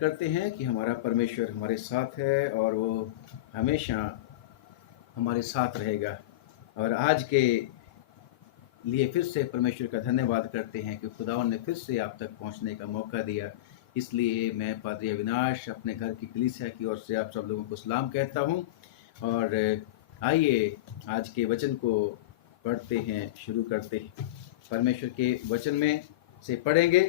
करते हैं कि हमारा परमेश्वर हमारे साथ है और वो हमेशा हमारे साथ रहेगा। और आज के लिए फिर से परमेश्वर का धन्यवाद करते हैं कि खुदावन ने फिर से आप तक पहुंचने का मौका दिया। इसलिए मैं पादरी अविनाश अपने घर की कलीसिया की ओर से आप सब लोगों को सलाम कहता हूं। और आइए आज के वचन को पढ़ते हैं, शुरू करते हैं। परमेश्वर के वचन में से पढ़ेंगे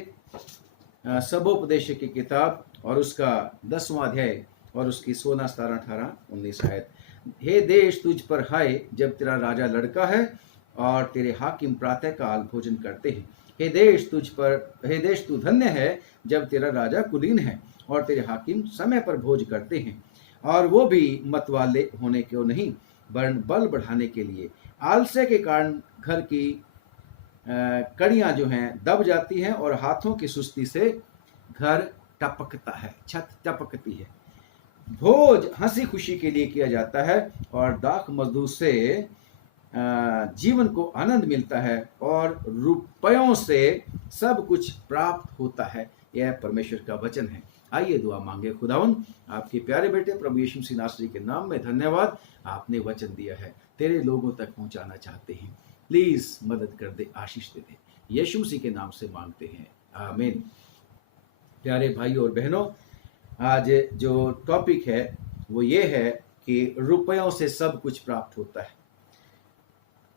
सबोपदेश की किताब और उसका 10वां अध्याय और उसकी 16, 17, 18, 19 आयत। हे देश तुझ पर हाय जब तेरा राजा लड़का है और तेरे हाकिम प्रातः काल भोजन करते हैं। हे देश तू धन्य है जब तेरा राजा कुलीन है और तेरे हाकिम समय पर भोज करते हैं, और वो भी मतवाले होने क्यों नहीं वरन बल बढ़ाने के लिए। आलस्य के कारण घर की कड़ियां जो हैं दब जाती हैं और हाथों की सुस्ती से घर टपकता है, छत टपकती है। भोज हंसी खुशी के लिए किया जाता है और दाख मजदूर से जीवन को आनंद मिलता है और रुपयों से सब कुछ प्राप्त होता है। यह परमेश्वर का वचन है। आइए दुआ मांगे। खुदावन, आपके प्यारे बेटे प्रभु यीशु मसीह नासरी के नाम में धन्यवाद। आपने वचन दिया है, तेरे लोगों तक पहुंचाना चाहते हैं। प्लीज मदद कर दे, आशीष दे दे। यीशु मसीह के नाम से मांगते हैं, आमीन। प्यारे भाइयों और बहनों, आज जो टॉपिक है वो ये है कि रुपयों से सब कुछ प्राप्त होता है।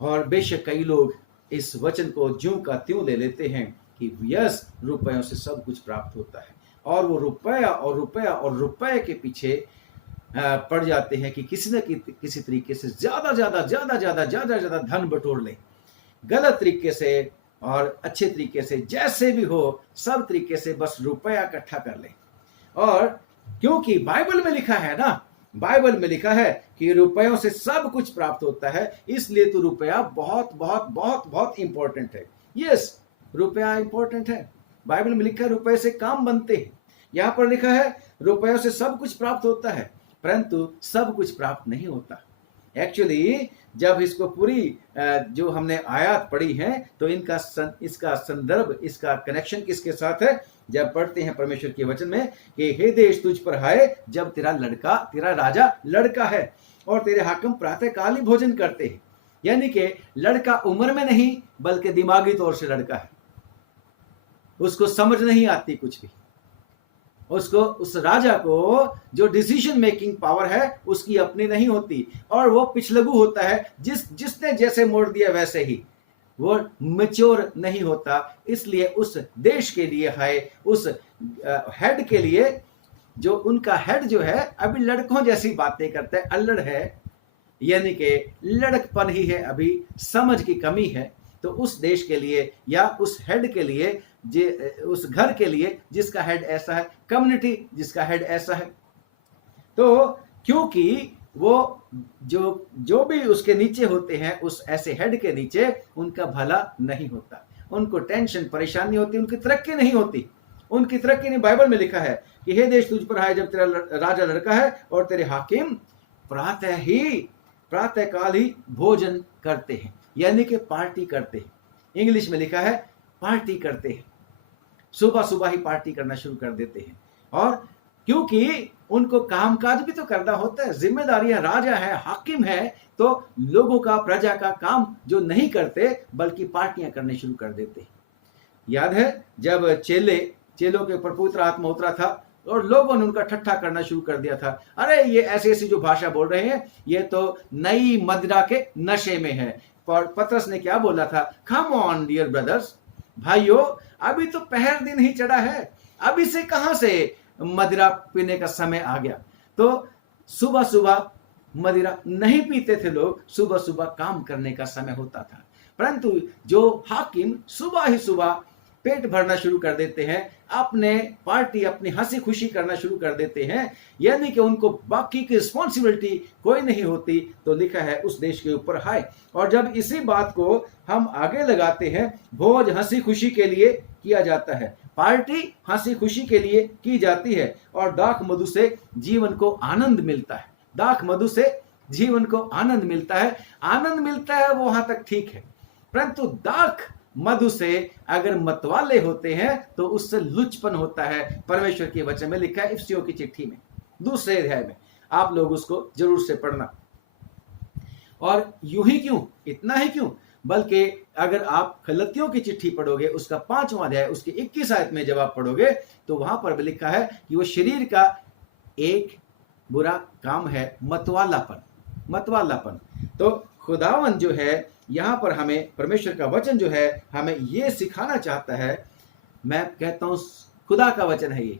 और बेशक कई लोग इस वचन को ज्यों का त्यों ले लेते हैं कि यस, रुपयों से सब कुछ प्राप्त होता है, और वो रुपया और रुपया और रुपये के पीछे पड़ जाते हैं कि किसी न किसी तरीके से ज्यादा धन बटोर लें, गलत तरीके से और अच्छे तरीके से, जैसे भी हो सब तरीके से बस रुपया इकट्ठा कर लें। और क्योंकि बाइबल में लिखा है ना, बाइबल में लिखा है कि रुपयों से सब कुछ प्राप्त होता है, इसलिए तो रुपया बहुत बहुत बहुत बहुत इंपॉर्टेंट है। यस, रुपया इंपॉर्टेंट है। बाइबल में लिखा है रुपये से काम बनते हैं। यहां पर लिखा है रुपयों से सब कुछ प्राप्त होता है, परंतु सब कुछ प्राप्त नहीं होता। एक्चुअली जब इसको पूरी जो हमने आयत पढ़ी है तो इसका संदर्भ, इसका कनेक्शन किसके साथ है? जब पढ़ते हैं परमेश्वर के वचन में कि हे देश तुझ पर हाय जब तेरा राजा लड़का है और तेरे हाकिम प्रातः काल ही भोजन करते हैं। यानी कि लड़का उम्र में नहीं बल्कि दिमागी तौर से लड़का है। उसको समझ नहीं आती कुछ भी। उसको, उस राजा को जो डिसीजन मेकिंग पावर है उसकी अपनी नहीं होती, और वो पिछलगू होता है। जिसने जैसे मोड़ दिया वैसे ही, वो मैच्योर नहीं होता। इसलिए उस देश के लिए है, उस हेड के लिए, जो उनका हेड जो है अभी लड़कों जैसी बातें करता है, अल्लड़ है, यानी कि लड़कपन ही है, अभी समझ की कमी है। तो उस देश के लिए या उस हेड के लिए, उस घर के लिए जिसका हेड ऐसा है, कम्युनिटी जिसका हेड ऐसा है, तो क्योंकि वो जो भी उसके नीचे होते हैं, उस ऐसे हेड के नीचे उनका भला नहीं होता, उनको टेंशन परेशानी होती, उनकी तरक्की नहीं होती। उनकी तरक्की नहीं। बाइबल में लिखा है कि हे देश तुझ पर हाय जब तेरा राजा लड़का है और तेरे हाकिम प्रातः काल ही भोजन करते हैं, यानी कि पार्टी करते हैं। इंग्लिश में लिखा है पार्टी करते हैं, सुबह सुबह ही पार्टी करना शुरू कर देते हैं। और क्योंकि उनको कामकाज भी तो करना होता है, जिम्मेदारियां, राजा है, हाकिम है, तो लोगों का, प्रजा का काम जो नहीं करते बल्कि पार्टियां करने शुरू कर देते हैं। याद है जब चेलों के ऊपर पवित्र आत्मा उतरा था और लोगों ने उनका ठट्ठा करना शुरू कर दिया था। अरे ये ऐसी ऐसी जो भाषा बोल रहे हैं, ये तो नई मदिरा के नशे में है। और पतरस ने क्या बोला था? कम ऑन डियर ब्रदर्स, भाइयों अभी तो पहर दिन ही चढ़ा है, अभी से कहां से मदिरा पीने का समय आ गया। तो सुबह सुबह मदिरा नहीं पीते थे लोग, सुबह सुबह काम करने का समय होता था। परंतु जो हाकिम सुबह ही सुबह पेट भरना शुरू कर देते हैं, अपने पार्टी, अपनी हंसी खुशी करना शुरू कर देते हैं, यानी कि उनको बाकी की रिस्पॉन्सिबिलिटी कोई नहीं होती, तो लिखा है उस देश के ऊपर हाय। और जब इसी बात को हम आगे लगाते हैं, भोज हंसी खुशी के लिए किया जाता है, पार्टी हंसी खुशी के लिए की जाती है, और दाख मधु से जीवन को आनंद मिलता है। दाख मधु से जीवन को आनंद मिलता है। आनंद मिलता है वो वहां तक ठीक है, परंतु दाख मधु से अगर मतवाले होते हैं तो उससे लुचपन होता है। परमेश्वर के वचन में लिखा है इफिसियों की चिट्ठी में 2 अध्याय में, आप लोग उसको जरूर से पढ़ना। और यूं ही क्यों, इतना ही क्यों, बल्कि अगर आप गलतियों की चिट्ठी पढ़ोगे उसका 5वां अध्याय उसके 21 आयत में जब आप पढ़ोगे तो वहां पर भी लिखा है कि वो शरीर का एक बुरा काम है मतवालापन। मतवालापन। तो खुदावन जो है यहां पर हमें, परमेश्वर का वचन जो है हमें यह सिखाना चाहता है। मैं कहता हूं खुदा का वचन है ये।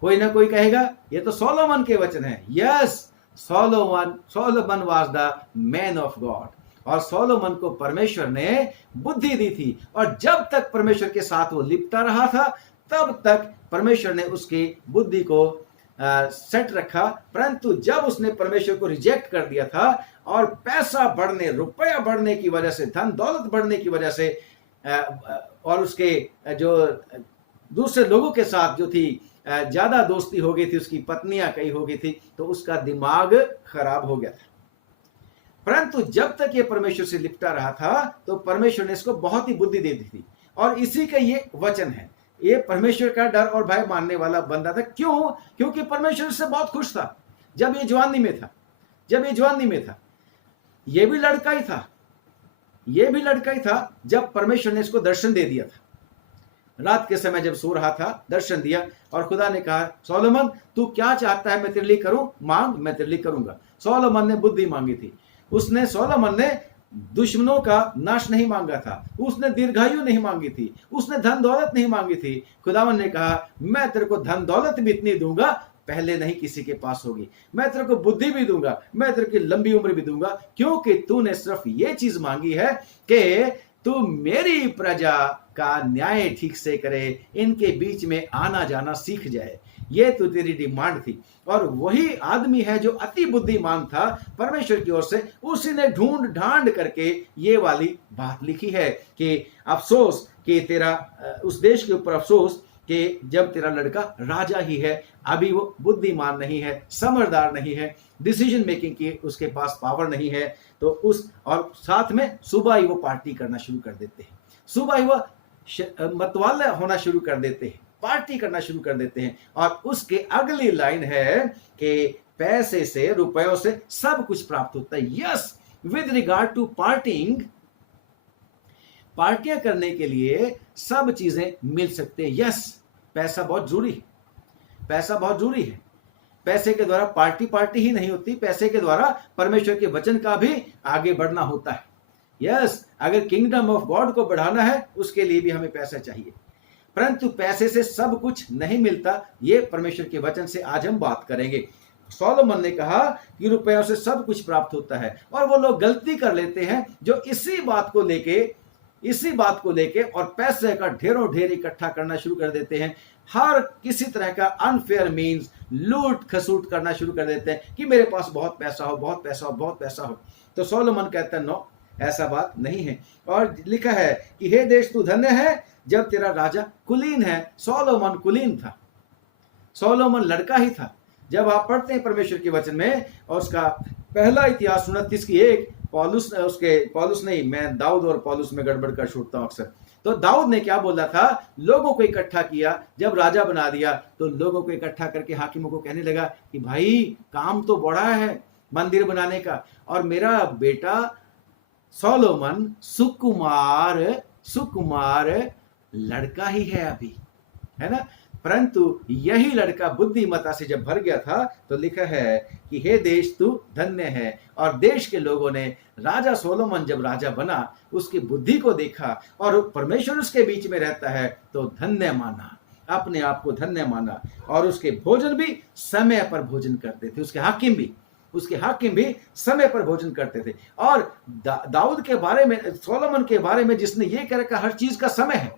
कोई ना कोई कहेगा ये तो सोलोमन के वचन है। Yes, Solomon was the man of God, और सोलोमन को परमेश्वर ने बुद्धि दी थी, और जब तक परमेश्वर के साथ वो लिपटा रहा था तब तक परमेश्वर ने उसकी बुद्धि को सेट रखा। परंतु जब उसने परमेश्वर को रिजेक्ट कर दिया था और पैसा बढ़ने, रुपया बढ़ने की वजह से, धन दौलत बढ़ने की वजह से, और उसके जो दूसरे लोगों के साथ जो थी ज्यादा दोस्ती हो गई थी, उसकी पत्नियां कई हो गई थी, तो उसका दिमाग खराब हो गया था। परंतु जब तक ये परमेश्वर से लिपटा रहा था तो परमेश्वर ने इसको बहुत ही बुद्धि दे दी थी, और इसी का ये वचन है। ये परमेश्वर का डर और भय मानने वाला बंदा था। क्यों? क्योंकि परमेश्वर से बहुत खुश था जब ये जवानी में था। जब ये जवानी में था, ये भी लड़का ही था, ये भी लड़का ही था जब परमेश्वर ने इसको दर्शन दे दिया था। रात के समय जब सो रहा था दर्शन दिया, और खुदा ने कहा सोलोमन तू क्या चाहता है मैं तेरे लिए करूं, मांग मैं तेरे लिए करूंगा। सोलोमन ने बुद्धि मांगी थी। सोलोमन ने दुश्मनों का नाश नहीं मांगा था, उसने दीर्घायु नहीं मांगी थी, उसने धन दौलत नहीं मांगी थी। खुदावन ने कहा मैं तेरे को धन दौलत भी इतनी दूंगा पहले नहीं किसी के पास होगी, मैं तेरे को बुद्धि भी दूंगा, मैं तेरे को लंबी उम्र भी दूंगा, क्योंकि तूने सिर्फ ये चीज मांगी है कि तू मेरी प्रजा का न्याय ठीक से करे, इनके बीच में आना जाना सीख जाए। ये तो तेरी डिमांड थी। और वही आदमी है जो अति बुद्धिमान था परमेश्वर की ओर से, उसी ने ढूंढ ढांड करके ये वाली बात लिखी है कि अफसोस कि तेरा उस देश के ऊपर अफसोस कि जब तेरा लड़का राजा ही है, अभी वो बुद्धिमान नहीं है, समझदार नहीं है, डिसीजन मेकिंग की उसके पास पावर नहीं है। तो उस, और साथ में सुबह ही वो पार्टी करना शुरू कर देते हैं, सुबह ही वो मतवाला होना शुरू कर देते हैं, पार्टी करना शुरू कर देते हैं। और उसके अगली लाइन है कि पैसे से, रुपयों से सब कुछ प्राप्त होता है। Yes, with regard to parting, पार्टियां करने के लिए सब चीजें मिल सकते हैं। यस, पैसा बहुत जरूरी है, पैसा बहुत जरूरी है। पैसे के द्वारा पार्टी ही नहीं होती, पैसे के द्वारा परमेश्वर के वचन का भी आगे बढ़ना होता है। यस, अगर किंगडम ऑफ गॉड को बढ़ाना है उसके लिए भी हमें पैसा चाहिए। परंतु पैसे से सब कुछ नहीं मिलता, ये परमेश्वर के वचन से आज हम बात करेंगे। सोलोमन ने कहा कि रुपयों से सब कुछ प्राप्त होता है, और वो लोग गलती कर लेते हैं जो इसी बात को लेके और पैसे का ढेरों ढेर इकट्ठा करना शुरू कर देते हैं। हर किसी तरह का अनफेयर मीन्स, लूट खसूट करना शुरू कर देते हैं कि मेरे पास बहुत पैसा हो, बहुत पैसा हो, बहुत पैसा हो। तो सोलोमन कहता है नो, ऐसा बात नहीं है। और लिखा है कि हे देश तू धन्य है जब तेरा राजा कुलीन है। सोलोमन कुलीन था, सोलोमन लड़का ही था। जब आप पढ़ते हैं परमेश्वर के वचन में, और उसका पहला इतिहास 29:1, पौलुस नहीं, मैं दाऊद और पौलुस में गड़बड़ कर छूटता हूं अक्सर। तो दाऊद ने क्या बोला था, लोगों को इकट्ठा किया, जब राजा बना दिया तो लोगों को इकट्ठा करके हाकिमों को कहने लगा कि भाई काम तो बड़ा है मंदिर बनाने का, और मेरा बेटा सोलोमन सुकुमार लड़का ही है अभी, है ना। परंतु यही लड़का बुद्धिमता से जब भर गया था तो लिखा है कि हे देश तू धन्य है। और देश के लोगों ने राजा सोलोमन जब राजा बना, उसकी बुद्धि को देखा और परमेश्वर उसके बीच में रहता है तो धन्य माना, अपने आप को धन्य माना। और उसके भोजन भी समय पर भोजन करते थे, उसके हाकिम भी समय पर भोजन करते थे। और दाऊद के बारे में, सोलोमन के बारे में जिसने ये कह रखा हर चीज का समय है,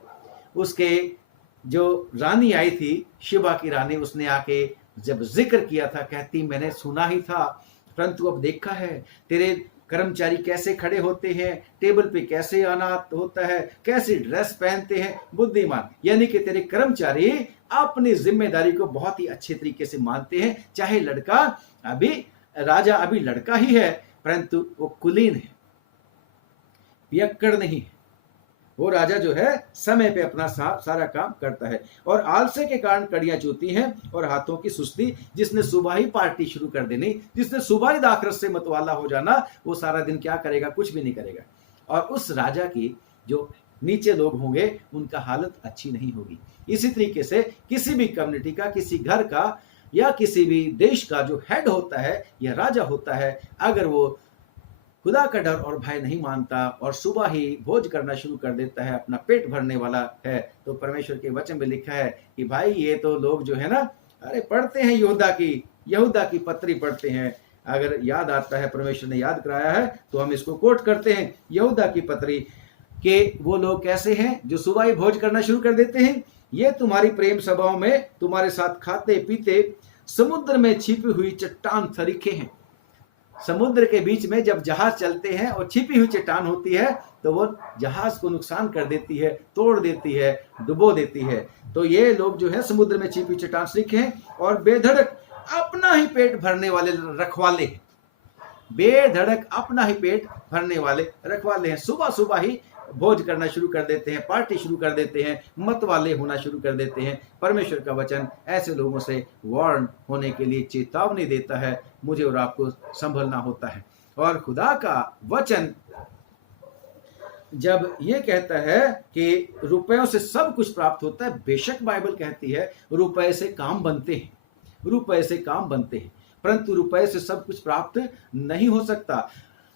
उसके जो रानी आई थी, शिबा की रानी, उसने आके जब जिक्र किया था, कहती मैंने सुना ही था, परंतु अब देखा है तेरे कर्मचारी कैसे खड़े होते हैं, टेबल पे कैसे आना होता है, कैसी ड्रेस पहनते हैं, बुद्धिमान। यानी कि तेरे कर्मचारी अपनी जिम्मेदारी को बहुत ही अच्छे तरीके से मानते हैं, चाहे राजा अभी लड़का ही है, परंतु वो कुलीन है, पियक्कड़ नहीं है, वो राजा जो है समय पे अपना सारा काम करता है। और आलस्य के कारण कड़ियां चूती हैं और हाथों की सुस्ती, जिसने सुबह ही पार्टी शुरू कर देनी, जिसने सुबह ही दाखरस से मतवाला हो जाना, वो सारा दिन क्या करेगा? कुछ भी नहीं करेगा। और उस राजा की जो नीचे लोग होंगे उनका हालत अच्छी नहीं होगी। इसी तरीके से किसी भी कम्युनिटी का, किसी घर का या किसी भी देश का जो हेड होता है या राजा होता है, अगर वो खुदा का डर और भय नहीं मानता और सुबह ही भोज करना शुरू कर देता है, अपना पेट भरने वाला है, तो परमेश्वर के वचन में लिखा है कि भाई ये तो लोग जो है ना, अरे पढ़ते हैं यहूदा की पत्री पढ़ते हैं। अगर याद आता है, परमेश्वर ने याद कराया है तो हम इसको कोट करते हैं, यहूदा की पत्री के वो लोग कैसे हैं जो सुबह ही भोज करना शुरू कर देते हैं। ये तुम्हारी प्रेम सभाओं में तुम्हारे साथ खाते पीते समुद्र में छिपी हुई चट्टान तरीके हैं। समुद्र के बीच में जब जहाज चलते हैं और छिपी हुई चट्टान होती है तो वो जहाज को नुकसान कर देती है, तोड़ देती है, डुबो देती है। तो ये लोग जो है समुद्र में छिपी चट्टान सीखे हैं और बेधड़क अपना ही पेट भरने वाले रखवाले हैं। बेधड़क अपना ही पेट भरने वाले रखवाले हैं। सुबह सुबह ही भोज करना शुरू कर देते हैं, पार्टी शुरू कर देते हैं, मत वाले होना शुरू कर देते हैं। परमेश्वर का वचन ऐसे लोगों से वार्न होने के लिए चेतावनी देता है। मुझे और आपको संभलना होता है। और खुदा का वचन जब ये कहता है कि रुपयों से सब कुछ प्राप्त होता है, बेशक बाइबल कहती है रुपए से काम बनते हैं, रुपए से काम बनते हैं, परंतु रुपए से सब कुछ प्राप्त नहीं हो सकता।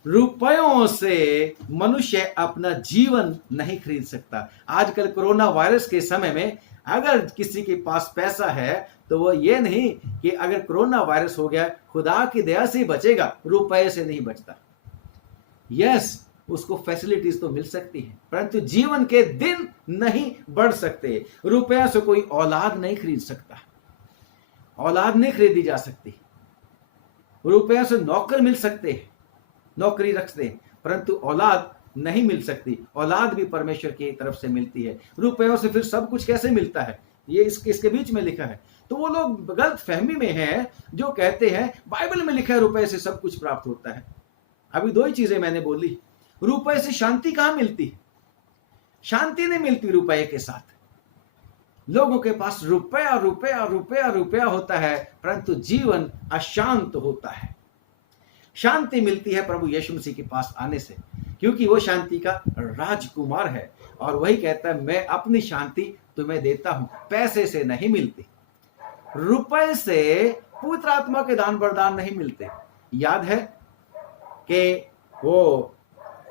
रुपयों से मनुष्य अपना जीवन नहीं खरीद सकता। आजकल कोरोना वायरस के समय में अगर किसी के पास पैसा है तो वो ये नहीं कि अगर कोरोना वायरस हो गया खुदा की दया से बचेगा, रुपए से नहीं बचता। यस, उसको फैसिलिटीज तो मिल सकती है, परंतु जीवन के दिन नहीं बढ़ सकते। रुपया से कोई औलाद नहीं खरीद सकता, औलाद नहीं खरीदी जा सकती। रुपया से नौकर मिल सकते हैं, नौकरी रखते हैं, परंतु औलाद नहीं मिल सकती। औलाद भी परमेश्वर की तरफ से मिलती है। रुपयों से फिर सब कुछ कैसे मिलता है, ये इसके बीच में लिखा है। तो वो लोग गलत फहमी में हैं जो कहते हैं बाइबल में लिखा है रुपए से सब कुछ प्राप्त होता है। अभी दो ही चीजें मैंने बोली। रुपए से शांति कहां मिलती? शांति नहीं मिलती रुपए के साथ। लोगों के पास रुपया रुपया रुपया रुपया होता है, परंतु जीवन अशांत होता है। शांति मिलती है प्रभु यीशु मसीह के पास आने से, क्योंकि वो शांति का राजकुमार है। और वही कहता है मैं अपनी शांति तुम्हें देता हूं, पैसे से नहीं मिलती। रुपए से पवित्र आत्मा के दान वरदान नहीं मिलते। याद है कि वो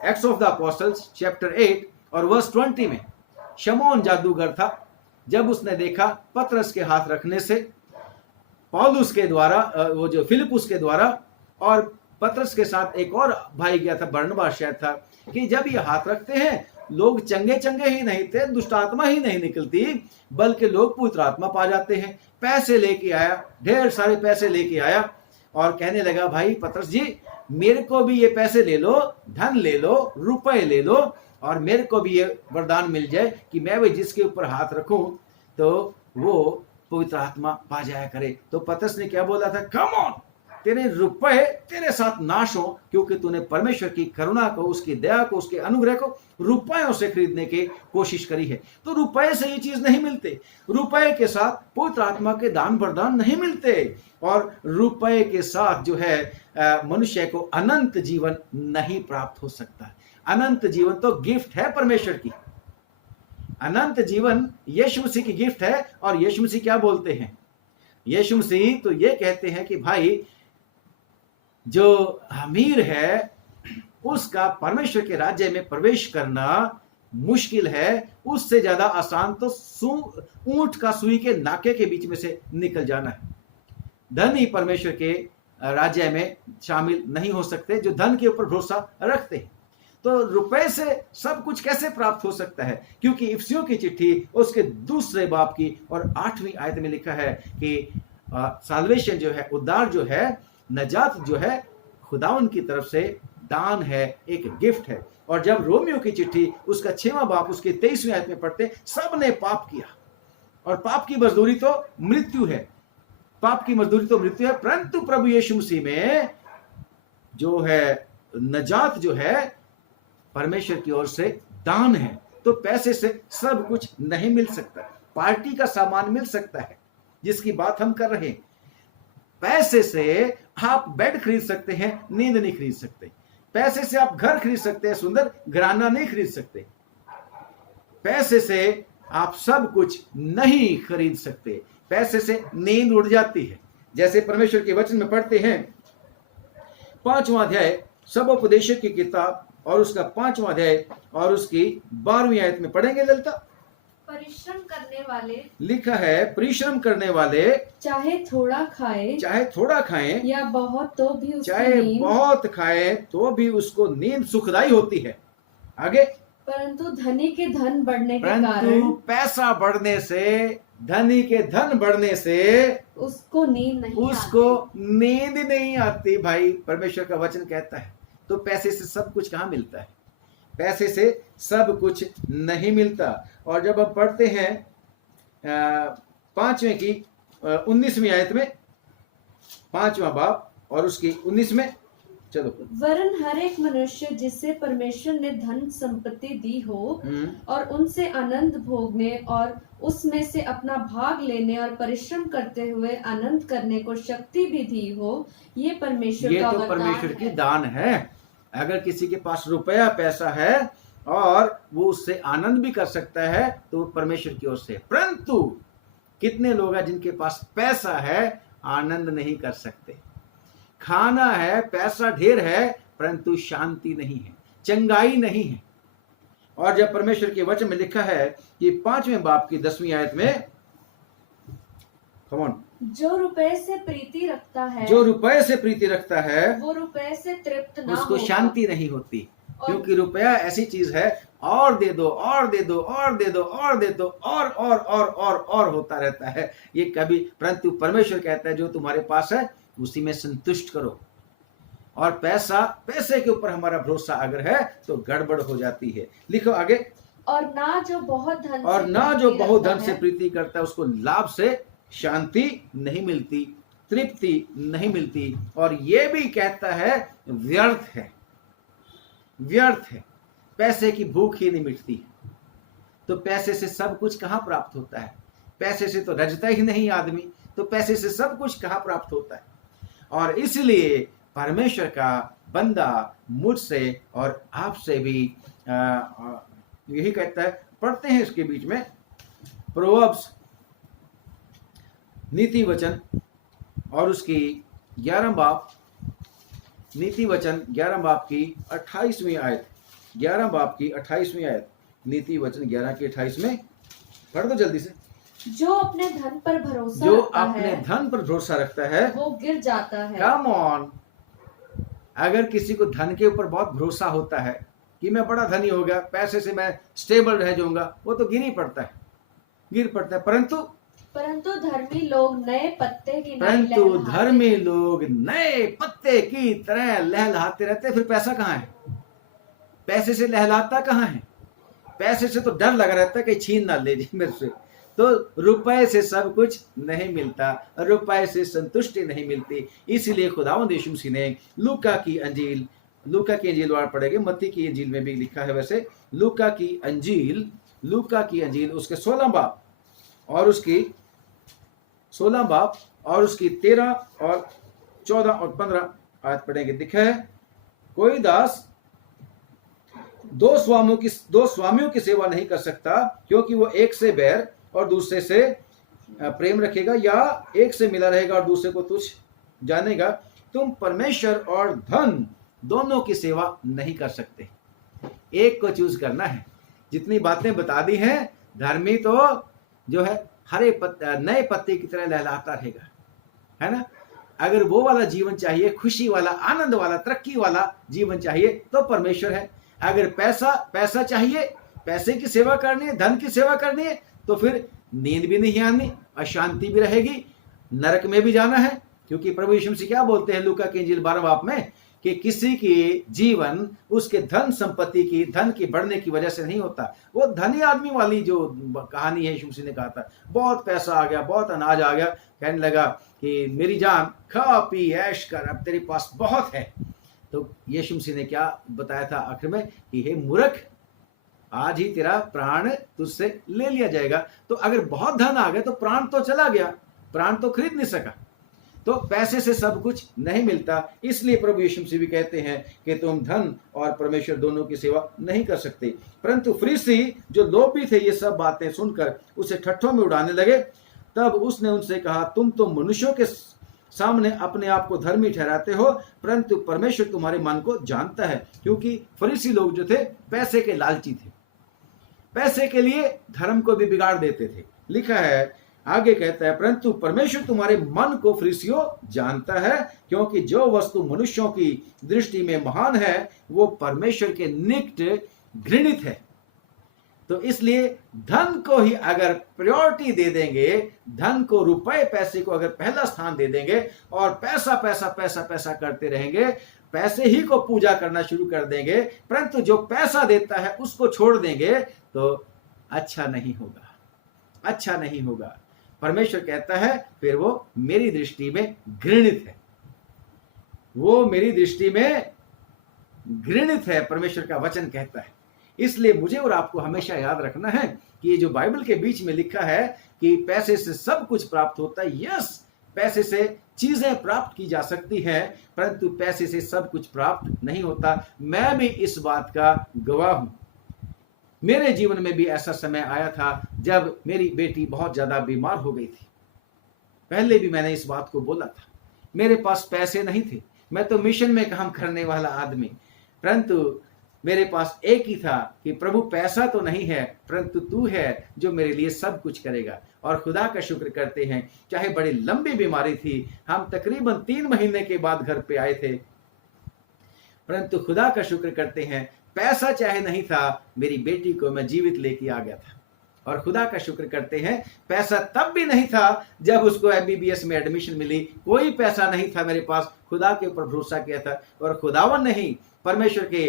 acts of the apostles chapter 8 और वर्स 20 में शमौन जादूगर था। जब उसने देखा पतरस के हाथ रखने से पौलुस के द्वारा, वो जो फिलिपुस के द्वारा और पतरस के साथ एक और भाई गया था, बरनबास शायद था, कि जब ये हाथ रखते हैं लोग चंगे चंगे ही नहीं थे, दुष्ट आत्मा ही नहीं निकलती, बल्कि लोग पवित्र आत्मा पा जाते हैं। पैसे लेके आया, ढेर सारे पैसे लेके आया और कहने लगा भाई पतरस जी मेरे को भी ये पैसे ले लो, धन ले लो, रुपए ले लो, और मेरे को भी ये वरदान मिल जाए कि मैं भी जिसके ऊपर हाथ रखूं तो वो पवित्र आत्मा पा जाया करे। तो पतरस ने क्या बोला था? कम ऑन, तेरे रुपए तेरे साथ नाश हो, क्योंकि तूने परमेश्वर की करुणा को, उसकी दया को, उसके अनुग्रह को रुपयों से खरीदने की कोशिश करी है। तो रुपए से ये चीज नहीं मिलते। रुपए के साथ पवित्र आत्मा के दान वरदान नहीं मिलते। और रुपए के साथ जो है मनुष्य को अनंत जीवन नहीं प्राप्त हो सकता। अनंत जीवन तो गिफ्ट है परमेश्वर की। अनंत जीवन यीशु मसीह की गिफ्ट है। और यीशु मसीह क्या बोलते हैं? यीशु मसीह तो ये कहते हैं कि भाई जो अमीर है उसका परमेश्वर के राज्य में प्रवेश करना मुश्किल है, उससे ज्यादा आसान तो ऊंट का सुई के नाके के बीच में से निकल जाना है। धन ही परमेश्वर के राज्य में शामिल नहीं हो सकते जो धन के ऊपर भरोसा रखते हैं। तो रुपए से सब कुछ कैसे प्राप्त हो सकता है? क्योंकि इफिसियों की चिट्ठी उसके दूसरे बाब की और 8वीं आयत में लिखा है कि साल्वेशन जो है, उद्धार जो है, नजात जो है, खुदावन की तरफ से दान है, एक गिफ्ट है। और जब रोमियो की चिट्ठी उसका 6वां बाब उसके 23वीं आयत में पढ़ते, सब ने पाप किया और पाप की मजदूरी तो मृत्यु है, पाप की मजदूरी तो मृत्यु है, परंतु प्रभु यीशु मसीह में जो है नजात जो है परमेश्वर की ओर से दान है। तो पैसे से सब कुछ नहीं मिल सकता। पार्टी का सामान मिल सकता है जिसकी बात हम कर रहे हैं। पैसे से आप बेड खरीद सकते हैं, नींद नहीं खरीद सकते। पैसे से आप घर खरीद सकते हैं, सुंदर घराना नहीं खरीद सकते। पैसे से आप सब कुछ नहीं खरीद सकते। पैसे से नींद उड़ जाती है। जैसे परमेश्वर के वचन में पढ़ते हैं, 5वां अध्याय सबोपदेशक की किताब और उसका 5वां अध्याय और उसकी 12वीं आयत में पढ़ेंगे ललिता। परिश्रम करने वाले, लिखा है परिश्रम करने वाले चाहे थोड़ा खाएं या बहुत तो भी उसको चाहे नींद, बहुत खाए तो भी उसको नींद सुखदाई होती है। आगे, परंतु धनी के धन बढ़ने के परंतु कारण पैसा बढ़ने से, धनी के धन बढ़ने से उसको नींद नहीं आती। भाई परमेश्वर का वचन कहता है। तो पैसे से सब कुछ कहाँ मिलता है? पैसे से सब कुछ नहीं मिलता। और जब हम पढ़ते हैं 5वें की 19वीं आयत में, 5वां बाब और उसकी 19 में, चलो। वरन हर एक मनुष्य जिससे परमेश्वर ने धन संपत्ति दी हो और उनसे आनंद भोगने और उसमें से अपना भाग लेने और परिश्रम करते हुए आनंद करने को शक्ति भी दी हो, ये परमेश्वर का तो वरदान परमेश्वर की है। दान है। अगर किसी के पास रुपया पैसा है और वो उससे आनंद भी कर सकता है तो परमेश्वर की ओर से। परंतु कितने लोग हैं जिनके पास पैसा है, आनंद नहीं कर सकते। खाना है, पैसा ढेर है, परंतु शांति नहीं है, चंगाई नहीं है। और जब परमेश्वर के वचन में लिखा है कि 5वें बाब की 10वीं आयत में, कमॉन, जो रुपए से प्रीति रखता है वो रुपए से तृप्त ना उसको होगा। शांति नहीं होती। क्योंकि रुपया ऐसी चीज है, और दे दो और दे दो और दे दो और दे दो और होता रहता है ये कभी। परंतु परमेश्वर कहता है जो तुम्हारे पास है उसी में संतुष्ट करो। और पैसे के ऊपर हमारा भरोसा अगर है तो गड़बड़ हो जाती है। लिखो आगे। और ना जो बहुत धन से प्रीति करता है उसको लाभ से शांति नहीं मिलती, तृप्ति नहीं मिलती। और ये भी कहता है व्यर्थ है। पैसे की भूख ही नहीं मिटती। तो पैसे से सब कुछ कहाँ प्राप्त होता है? पैसे से तो रजता ही नहीं आदमी। तो पैसे से सब कुछ कहाँ प्राप्त होता है? और इसलिए परमेश्वर का बंदा मुझसे और आपसे भी यही कहता है। पढ़ते हैं इसके बीच में प्रोवर्ब्स नीति वचन और उसकी 11 बाब, नीति वचन 11 बाब की 28वीं आयत, 11 बाब की 28वीं आयत, नीति वचन 11 की 28 में पढ़ दो जल्दी से। जो अपने धन पर भरोसा रखता है वो गिर जाता है। Come on. अगर किसी को धन के ऊपर बहुत भरोसा होता है कि मैं बड़ा धनी हो गया, पैसे से मैं स्टेबल रह जाऊंगा, वो तो गिर पड़ता है। परंतु धर्मी लोग नए पत्ते की तरह लहलहाते रहते। फिर पैसा कहाँ है? पैसे से लहलाता कहाँ है? पैसे से तो डर लगा रहता है कि छीन ना ले मेरे से। तो रुपए से सब कुछ नहीं मिलता, रुपए से संतुष्टि नहीं मिलती। इसलिए खुदावंद यीशु मसीह ने लूका की अंजील वार पढ़ेंगे, मत्ती की अंजील में भी लिखा है। वैसे लूका की अंजील उसके 16 बाब और उसकी 13 और 14 और 15 आयत पढ़ेंगे। लिखा है, कोई दास दो स्वामियों की सेवा नहीं कर सकता, क्योंकि वो एक से बैर और दूसरे से प्रेम रखेगा, या एक से मिला रहेगा और दूसरे को तुच्छ जानेगा। तुम परमेश्वर और धन दोनों की सेवा नहीं कर सकते। एक को चूज करना है। जितनी बातें बता दी हैं, धर्मी तो जो है नए पत्ते की तरह लहलाता रहेगा, है ना। अगर वो वाला जीवन चाहिए, खुशी वाला, आनंद वाला, तरक्की वाला जीवन चाहिए, तो परमेश्वर है। अगर पैसा चाहिए, पैसे की सेवा करनी है, धन की सेवा करनी है, तो फिर नींद भी नहीं आनी, अशांति भी रहेगी, नरक में भी जाना है। क्योंकि प्रभु यीशु मसीह क्या बोलते हैं लूका की इंजील 12 बाब में, कि किसी की जीवन उसके धन की बढ़ने की वजह से नहीं होता। वो धनी आदमी वाली जो कहानी है, यीशु मसीह ने कहा था, बहुत पैसा आ गया, बहुत अनाज आ गया, कहने लगा कि मेरी जान खा पी ऐश कर, अब तेरे पास बहुत है। तो यीशु मसीह ने क्या बताया था आखिर में, कि हे मूर्ख, आज ही तेरा प्राण तुझसे ले लिया जाएगा। तो अगर बहुत धन आ गया तो प्राण तो चला गया, प्राण तो खरीद नहीं सका। तो पैसे से सब कुछ नहीं मिलता। इसलिए प्रभु यीशु मसीह भी कहते हैं कि तुम धन और परमेश्वर दोनों की सेवा नहीं कर सकते। परंतु फरीसी जो लोभी थे, ये सब बातें सुनकर उसे ठट्ठों में उड़ाने लगे। तब उसने उनसे कहा, तुम तो मनुष्यों के सामने अपने आप को धर्मी ठहराते हो, परंतु परमेश्वर तुम्हारे मन को जानता है। क्योंकि फरीसी लोग जो थे पैसे के लालची थे, पैसे के लिए धर्म को भी बिगाड़ देते थे। लिखा है, आगे कहता है, परंतु परमेश्वर तुम्हारे मन को फरीसियों जानता है, क्योंकि जो वस्तु मनुष्यों की दृष्टि में महान है वो परमेश्वर के निकट घृणित है। तो इसलिए धन को ही अगर प्रायोरिटी दे देंगे, धन को, रुपए पैसे को अगर पहला स्थान दे देंगे और पैसा पैसा पैसा पैसा करते रहेंगे, पैसे ही को पूजा करना शुरू कर देंगे, परंतु जो पैसा देता है उसको छोड़ देंगे, तो अच्छा नहीं होगा, अच्छा नहीं होगा। परमेश्वर कहता है फिर वो मेरी दृष्टि में घृणित है, वो मेरी दृष्टि में घृणित है, परमेश्वर का वचन कहता है। इसलिए मुझे और आपको हमेशा याद रखना है कि ये जो बाइबल के बीच में लिखा है कि पैसे से सब कुछ प्राप्त होता है, यस, पैसे से चीजें प्राप्त की जा सकती हैं, परंतु पैसे से सब कुछ प्राप्त नहीं होता। मैं भी इस बात का गवाह हूं। मेरे जीवन में भी ऐसा समय आया था जब मेरी बेटी बहुत ज्यादा बीमार हो गई थी। पहले भी मैंने इस बात को बोला था, मेरे पास पैसे नहीं थे, मैं तो मिशन में काम करने वाला आदमी, परंतु मेरे पास एक ही था कि प्रभु पैसा तो नहीं है, परंतु तू है जो मेरे लिए सब कुछ करेगा। और खुदा का शुक्र करते हैं, चाहे बड़ी लंबी बीमारी थी, हम तकरीबन 3 महीने के बाद घर पे आए थे, परंतु खुदा का शुक्र करते हैं, पैसा चाहे नहीं था, मेरी बेटी को मैं जीवित लेके आ गया था। और खुदा का शुक्र करते हैं, पैसा तब भी नहीं था जब उसको MBBS में एडमिशन मिली, कोई पैसा नहीं था मेरे पास, खुदा के ऊपर भरोसा किया था। और खुदावन ने ही, परमेश्वर के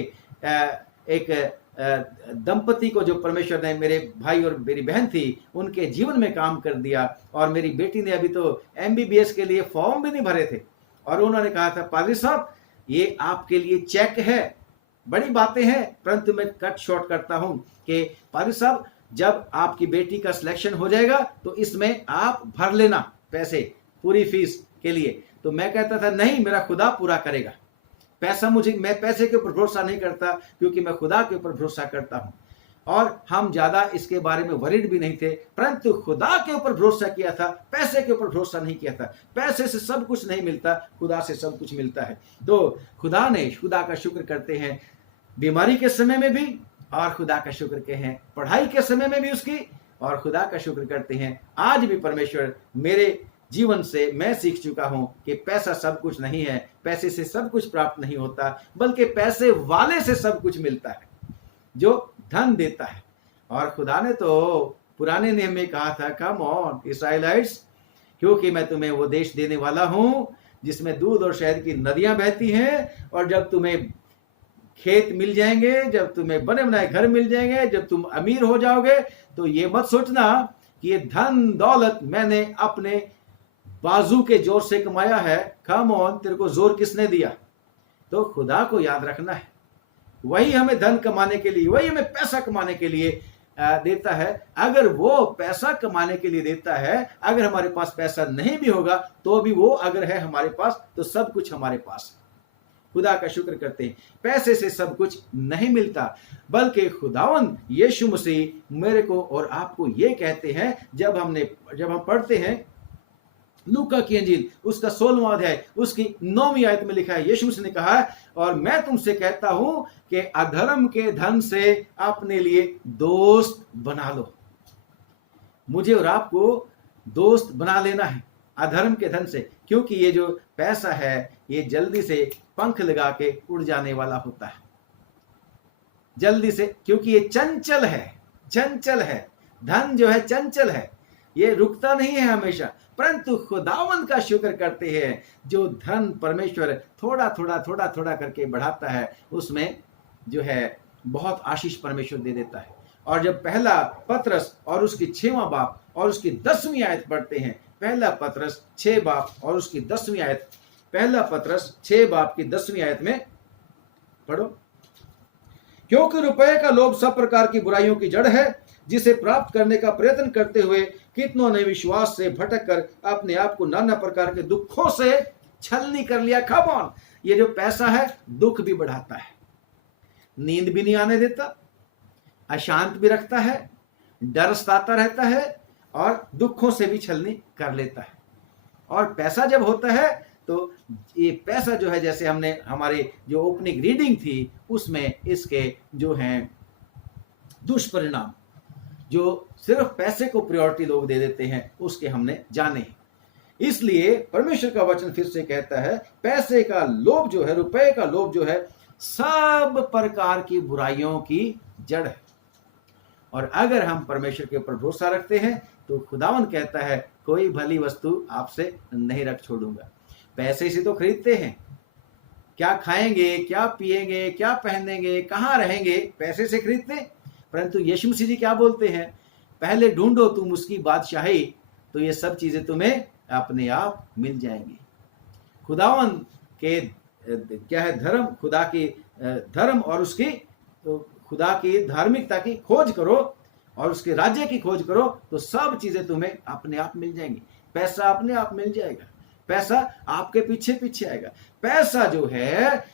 एक दंपति को, जो परमेश्वर ने, मेरे भाई और मेरी बहन थी, उनके जीवन में काम कर दिया। और मेरी बेटी ने अभी तो MBBS के लिए फॉर्म भी नहीं भरे थे, और उन्होंने कहा था, पादरी साहब ये आपके लिए चेक है। बड़ी बातें हैं, परंतु मैं कट शॉर्ट करता हूं कि पादरी साहब जब आपकी बेटी का सिलेक्शन हो जाएगा तो इसमें आप भर लेना पैसे पूरी फीस के लिए। तो मैं कहता था, नहीं, मेरा खुदा पूरा करेगा पैसा, मैं पैसे के ऊपर भरोसा नहीं करता, क्योंकि मैं खुदा के ऊपर भरोसा करता हूं। और हम ज्यादा इसके बारे में वरीड भी नहीं थे, परंतु खुदा के ऊपर भरोसा किया था, पैसे के ऊपर भरोसा नहीं किया था। पैसे से सब कुछ नहीं मिलता, खुदा से सब कुछ मिलता है। तो खुदा का शुक्र करते हैं बीमारी के समय में भी, और खुदा का शुक्र के हैं पढ़ाई के समय में भी उसकी, और खुदा का शुक्र करते हैं आज भी परमेश्वर, मेरे जीवन से मैं सीख चुका हूं कि पैसा सब कुछ नहीं है, पैसे से सब कुछ प्राप्त नहीं होता, बल्कि पैसे वाले से सब कुछ मिलता है जो धन देता है। और खुदा ने तो पुराने नियम में कहा था, कम ऑन इस्राएलाइट्स, क्योंकि मैं तुम्हें वो देश देने वाला हूं जिसमें दूध और शहद की नदियां बहती हैं। और जब तुम्हें खेत मिल जाएंगे, जब तुम्हें बने बनाए घर मिल जाएंगे, जब तुम अमीर हो जाओगे, तो ये मत सोचना कि ये धन दौलत मैंने अपने बाजू के जोर से कमाया है। कम ऑन, तेरे को जोर किसने दिया? तो खुदा को याद रखना है, वही हमें धन कमाने के लिए, वही हमें पैसा कमाने के लिए देता है। अगर वो पैसा कमाने के लिए देता है, अगर हमारे पास पैसा नहीं भी होगा तो भी वो अगर है हमारे पास, तो सब कुछ हमारे पास है। खुदा का शुक्र करते हैं, पैसे से सब कुछ नहीं मिलता, बल्कि खुदावन यीशु मसीह मेरे को और आपको ये कहते हैं, जब हम पढ़ते हैं लूका की इंजील उसका 16वां अध्याय उसकी 9वीं आयत में लिखा है, यीशु मसीह ने कहा है, और मैं तुमसे कहता हूं कि अधर्म के धन से अपने लिए दोस्त बना लो। मुझे और आपको दोस्त बना लेना है अधर्म के धन से, क्योंकि ये जो पैसा है ये जल्दी से पंख लगा के उड़ जाने वाला होता है, जल्दी से, क्योंकि ये चंचल है। धन जो है चंचल है, ये रुकता नहीं है हमेशा। परंतु खुदावंद का शुक्र करते हैं, जो धन परमेश्वर थोड़ा थोड़ा करके बढ़ाता है, उसमें जो है बहुत आशीष परमेश्वर दे देता है। और जब पहला पतरस और उसकी 6वां बाप और उसकी 10वीं आयत पढ़ते हैं, पहला पतरस 6 बाप और उसकी 10वीं आयत, पहला पतरस 6 बाप की 10वीं आयत में पढ़ो, क्योंकि रुपए का लोभ सब प्रकार की बुराइयों की जड़ है, जिसे प्राप्त करने का प्रयत्न करते हुए कितनों ने विश्वास से भटक कर अपने आप को नाना प्रकार के दुखों से छलनी कर लिया। कम, ये जो पैसा है दुख भी बढ़ाता है, नींद भी नहीं आने देता, अशांत भी रखता है, डर सताता रहता है और दुखों से भी छलनी कर लेता है। और पैसा जब होता है तो ये पैसा जो है, जैसे हमने हमारे जो ओपनिंग रीडिंग थी उसमें इसके जो हैं दुष्परिणाम, जो सिर्फ पैसे को प्रायोरिटी लोग दे देते हैं, उसके हमने जाने। इसलिए परमेश्वर का वचन फिर से कहता है, पैसे का लोभ जो है, रुपए का लोभ जो है, सब प्रकार की बुराइयों की जड़ है। और अगर हम परमेश्वर के ऊपर भरोसा रखते हैं तो खुदावन कहता है, कोई भली वस्तु आपसे नहीं रख छोड़ूंगा। पैसे से तो खरीदते हैं, क्या खाएंगे, क्या पिएंगे, क्या पहनेंगे, कहाँ रहेंगे, पैसे से खरीदते हैं। परंतु यीशु मसीह जी क्या बोलते हैं, पहले ढूंढो तुम उसकी बादशाही, तो ये सब चीजें तुम्हें अपने आप मिल जाएंगी। खुदावन के क्या है, धर्म, खुदा की धर्म और उसकी तो खुदा की धार्मिकता की खोज करो और उसके राज्य की खोज करो, तो सब चीजें तुम्हें अपने आप मिल जाएंगी। पैसा अपने आप मिल जाएगा, पैसा आपके पीछे पीछे आएगा। पैसा जो है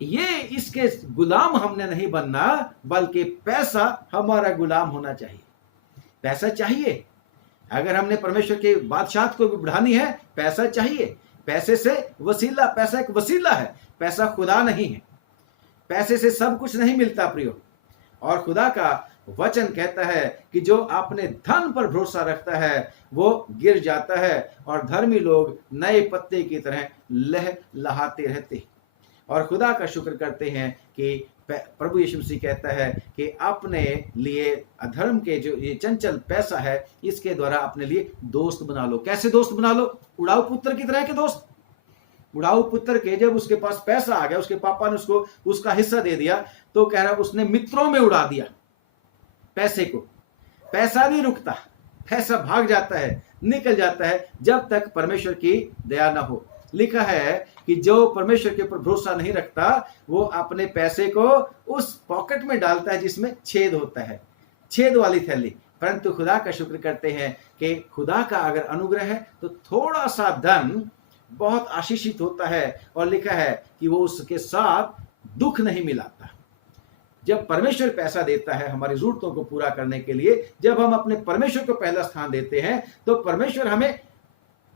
ये, इसके गुलाम हमने नहीं बनना, बल्कि पैसा हमारा गुलाम होना चाहिए। पैसा चाहिए, अगर हमने परमेश्वर की बादशाहत को भी बढ़ानी है, पैसा चाहिए। पैसे से वसीला, पैसा एक वसीला है, पैसा खुदा नहीं है। पैसे से सब कुछ नहीं मिलता प्रियो। और खुदा का वचन कहता है कि जो अपने धन पर भरोसा रखता है वो गिर जाता है, और धर्मी लोग नए पत्ते की तरह लहलहाते रहते हैं। और खुदा का शुक्र करते हैं कि प्रभु यीशु मसीह कहता है कि अपने लिए अधर्म के जो ये चंचल पैसा है, इसके द्वारा अपने लिए दोस्त बना लो। कैसे दोस्त बना लो? उड़ाऊ पुत्र की तरह के दोस्त। उड़ाऊ पुत्र के जब उसके पास पैसा आ गया, उसके पापा ने उसको उसका हिस्सा दे दिया, तो कह रहा उसने मित्रों में उड़ा दिया पैसे को। पैसा नहीं रुकता, पैसा भाग जाता है, निकल जाता है, जब तक परमेश्वर की दया ना हो। लिखा है कि जो परमेश्वर के ऊपर भरोसा नहीं रखता, वो अपने पैसे को उस पॉकेट में डालता है जिसमें छेद होता है, छेद वाली थैली। परंतु खुदा का शुक्र करते हैं कि खुदा का अगर अनुग्रह है तो थोड़ा सा धन बहुत आशीषित होता है। और लिखा है कि वो उसके साथ दुख नहीं मिलाता। जब परमेश्वर पैसा देता है हमारी जरूरतों को पूरा करने के लिए, जब हम अपने परमेश्वर को पहला स्थान देते हैं, तो परमेश्वर हमें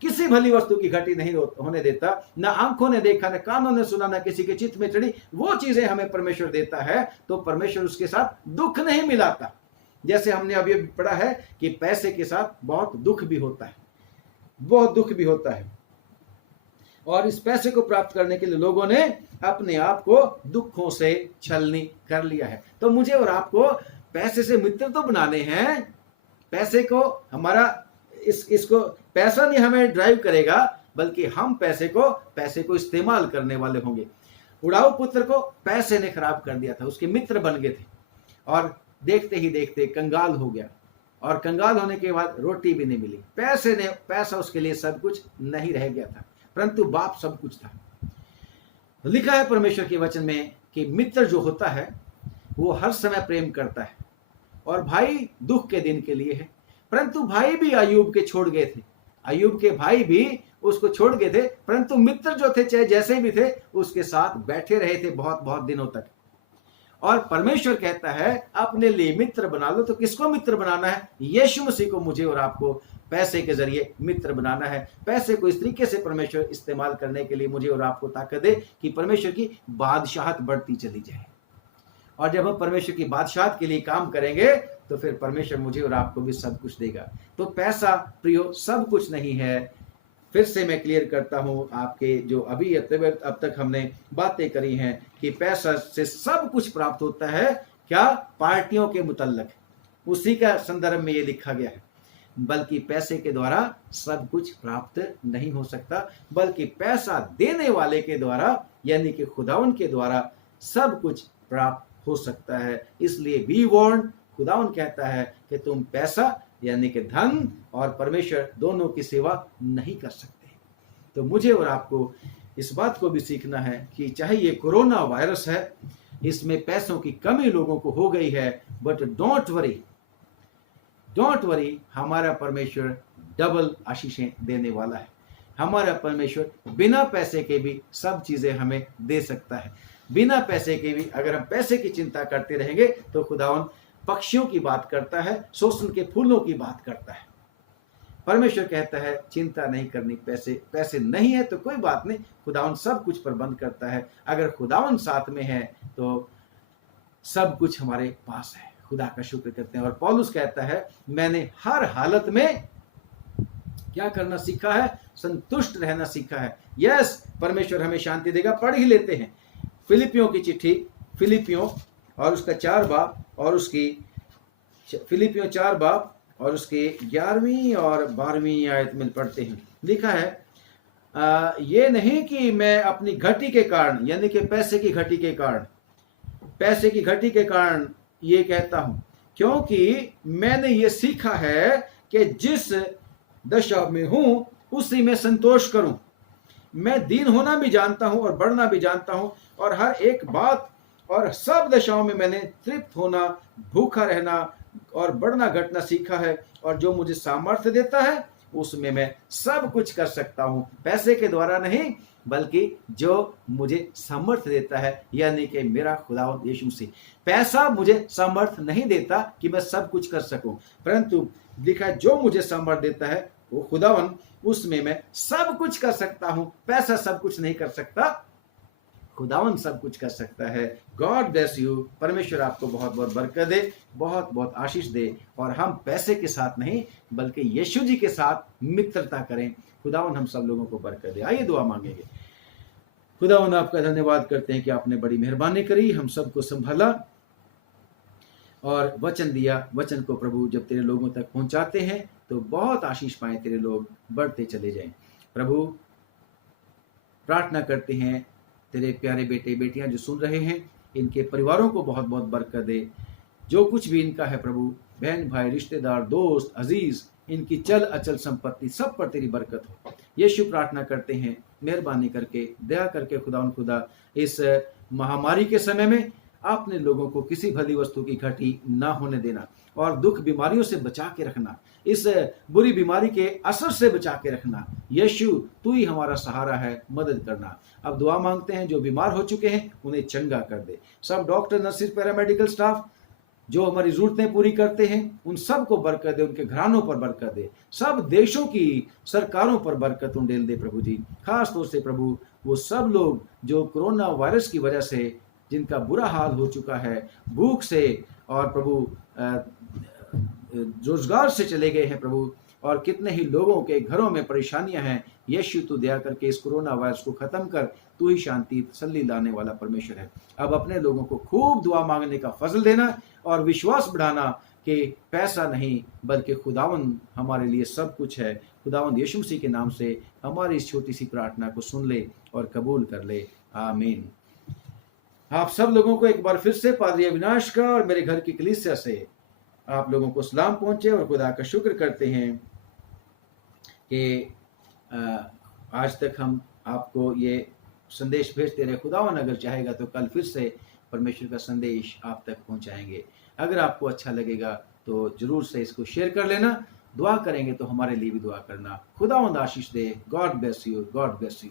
किसी भली वस्तु की घटी नहीं होने देता। ना आंखों ने देखा, ना कानों ने सुना, ना किसी के चित्त में चढ़ी वो चीजें हमें परमेश्वर देता है, तो परमेश्वर उसके साथ दुख नहीं मिलाता। जैसे हमने अभी पढ़ा है कि पैसे के साथ बहुत दुख भी होता है, बहुत दुख भी होता है। और इस पैसे को प्राप्त करने के लिए लोगों ने अपने आप को दुखों से छलनी कर लिया है। तो मुझे और आपको पैसे से मित्र तो बनाने हैं। पैसे को हमारा इसको पैसा नहीं हमें ड्राइव करेगा, बल्कि हम पैसे को इस्तेमाल करने वाले होंगे। उड़ाऊ पुत्र को पैसे ने खराब कर दिया था, उसके मित्र बन गए थे और देखते ही देखते कंगाल हो गया, और कंगाल होने के बाद रोटी भी नहीं मिली। पैसा उसके लिए सब कुछ नहीं रह गया था, परंतु बाप सब कुछ था। लिखा है परमेश्वर के वचन में कि मित्र जो होता है वो हर समय प्रेम करता है, और भाई दुख के दिन के लिए है। परंतु भाई भी अय्यूब के छोड़ गए थे, अय्यूब के भाई भी उसको छोड़ गए थे, परंतु मित्र जो थे, चाहे जैसे भी थे, उसके साथ बैठे रहे थे बहुत बहुत दिनों तक। और परमेश्वर कहता है अपने लिए मित्र बना लो। तो किसको मित्र बनाना है? यीशु मसीह को मुझे और आपको पैसे के जरिए मित्र बनाना है। पैसे को इस तरीके से परमेश्वर इस्तेमाल करने के लिए मुझे और आपको ताकत दे कि परमेश्वर की बादशाहत बढ़ती चली जाए। और जब हम परमेश्वर की बादशाहत के लिए काम करेंगे तो फिर परमेश्वर मुझे और आपको भी सब कुछ देगा। तो पैसा प्रियो सब कुछ नहीं है। फिर से मैं क्लियर करता हूं आपके जो अभी अब तक हमने बातें करी हैं कि पैसा से सब कुछ प्राप्त होता है। क्या? पार्टियों के मुतल्लक, उसी का संदर्भ में ये लिखा गया है। बल्कि पैसे के द्वारा सब कुछ प्राप्त नहीं हो सकता, बल्कि पैसा देने वाले के द्वारा यानी कि खुदावन के द्वारा सब कुछ प्राप्त हो सकता है। इसलिए बी वार्न्ड, खुदावन कहता है कि तुम पैसा यानी कि धन और परमेश्वर दोनों की सेवा नहीं कर सकते। तो मुझे और आपको इस बात को भी सीखना है कि चाहे ये कोरोना वायरस है, इसमें पैसों की कमी लोगों को हो गई है, बट डोंट वरी, हमारा परमेश्वर डबल आशीषें देने वाला है। हमारा परमेश्वर बिना पैसे के भी सब चीजें हमें दे सकता है। बिना पैसे के भी, अगर हम पैसे की चिंता करते रहेंगे तो खुदावन पक्षियों की बात करता है, सोसन के फूलों की बात करता है। परमेश्वर कहता है चिंता नहीं करनी, पैसे नहीं है तो कोई बात नहीं, खुदावन सब कुछ प्रबंध करता है। अगर खुदावन साथ में है तो सब कुछ हमारे पास है। खुदा का शुक्र करते हैं। और पौलुस कहता है मैंने हर हालत में क्या करना सीखा है? संतुष्ट रहना सीखा है। यस, परमेश्वर हमें शांति देगा। पढ़ ही लेते हैं फिलिपियों की चिट्ठी, फिलिपियों और उसका 4 बाब और उसकी फिलिपियों 4 बाब और उसके 11वीं और 12वीं आयत में पढ़ते हैं। लिखा है ये नहीं कि मैं अपनी घटी के कारण, यानी कि पैसे की घटी के कारण ये कहता हूं, क्योंकि मैंने ये सीखा है कि जिस दशा में हूं उसी में संतोष करूं। मैं दीन होना भी जानता हूं और बढ़ना भी जानता हूं, और हर एक बात और सब दशाओं में मैंने तृप्त होना, भूखा रहना और बढ़ना घटना सीखा है। और जो मुझे सामर्थ्य देता है उसमें मैं सब कुछ कर सकता हूं, पैसे के द्वारा नहीं बल्कि जो मुझे सामर्थ्य देता है, यानी कि मेरा खुदावंद यीशु मसीह। पैसा मुझे सामर्थ्य नहीं देता कि मैं सब कुछ कर सकूं, परंतु लिखा जो मुझे सामर्थ्य देता है वो खुदावन, उसमें मैं सब कुछ कर सकता हूं। पैसा सब कुछ नहीं कर सकता, खुदावन सब कुछ कर सकता है। God bless you. परमेश्वर आपको बहुत बहुत बरकत दे, बहुत बहुत आशीष दे, और हम पैसे के साथ नहीं बल्कि यीशु जी के साथ मित्रता करें। खुदावन हम सब लोगों को बरकत दे। आइए दुआ मांगेंगे। खुदावन आपका धन्यवाद करते हैं कि आपने बड़ी मेहरबानी करी, हम सबको संभाला और वचन दिया। वचन को प्रभु जब तेरे लोगों तक पहुंचाते हैं तो बहुत आशीष पाए, तेरे लोग बढ़ते चले जाएं। प्रभु प्रार्थना करते हैं तेरे प्यारे बेटे बेटियां जो सुन रहे हैं, इनके परिवारों को बहुत बहुत बरकत दे। जो कुछ भी इनका है प्रभु, बहन भाई रिश्तेदार दोस्त अजीज, इनकी चल अचल संपत्ति सब पर तेरी बरकत हो। यीशु प्रार्थना करते हैं मेहरबानी करके, दया करके खुदा इस महामारी के समय में आपने लोगों को किसी भली वस्तु की घटी ना होने देना, और दुख बीमारियों से बचा के रखना, इस बुरी बीमारी के असर से बचा के रखना। यीशु तू ही हमारा सहारा है, मदद करना। अब दुआ मांगते हैं जो बीमार हो चुके हैं उन्हें चंगा कर दे। सब डॉक्टर नर्सिस पैरामेडिकल स्टाफ जो हमारी जरूरतें पूरी करते हैं उन सब को बरकत दे, उनके घरानों पर बरकत दे, सब देशों की सरकारों पर बरकत उंडेल दे प्रभु जी। खास तौर से प्रभु वो सब लोग जो कोरोना वायरस की वजह से जिनका बुरा हाल हो चुका है, भूख से और प्रभु रोजगार से चले गए हैं प्रभु, और कितने ही लोगों के घरों में परेशानियां हैं। यीशु तू दया करके इस कोरोना वायरस को खत्म कर, तू ही शांति तसल्ली लाने वाला परमेश्वर है। अब अपने लोगों को खूब दुआ मांगने का फजल देना और विश्वास बढ़ाना कि पैसा नहीं बल्कि खुदावन हमारे लिए सब कुछ है। खुदावन यीशु मसीह के नाम से हमारी इस छोटी सी प्रार्थना को सुन ले और कबूल कर ले, आमीन। आप सब लोगों को एक बार फिर से पादरी अविनाश का और मेरे घर की कलीसिया से आप लोगों को सलाम पहुंचे, और खुदा का शुक्र करते हैं कि आज तक हम आपको ये संदेश भेजते रहे। खुदावन अगर चाहेगा तो कल फिर से परमेश्वर का संदेश आप तक पहुंचाएंगे। अगर आपको अच्छा लगेगा तो जरूर से इसको शेयर कर लेना। दुआ करेंगे तो हमारे लिए भी दुआ करना। खुदावंद आशीष दे। God bless you, God bless you.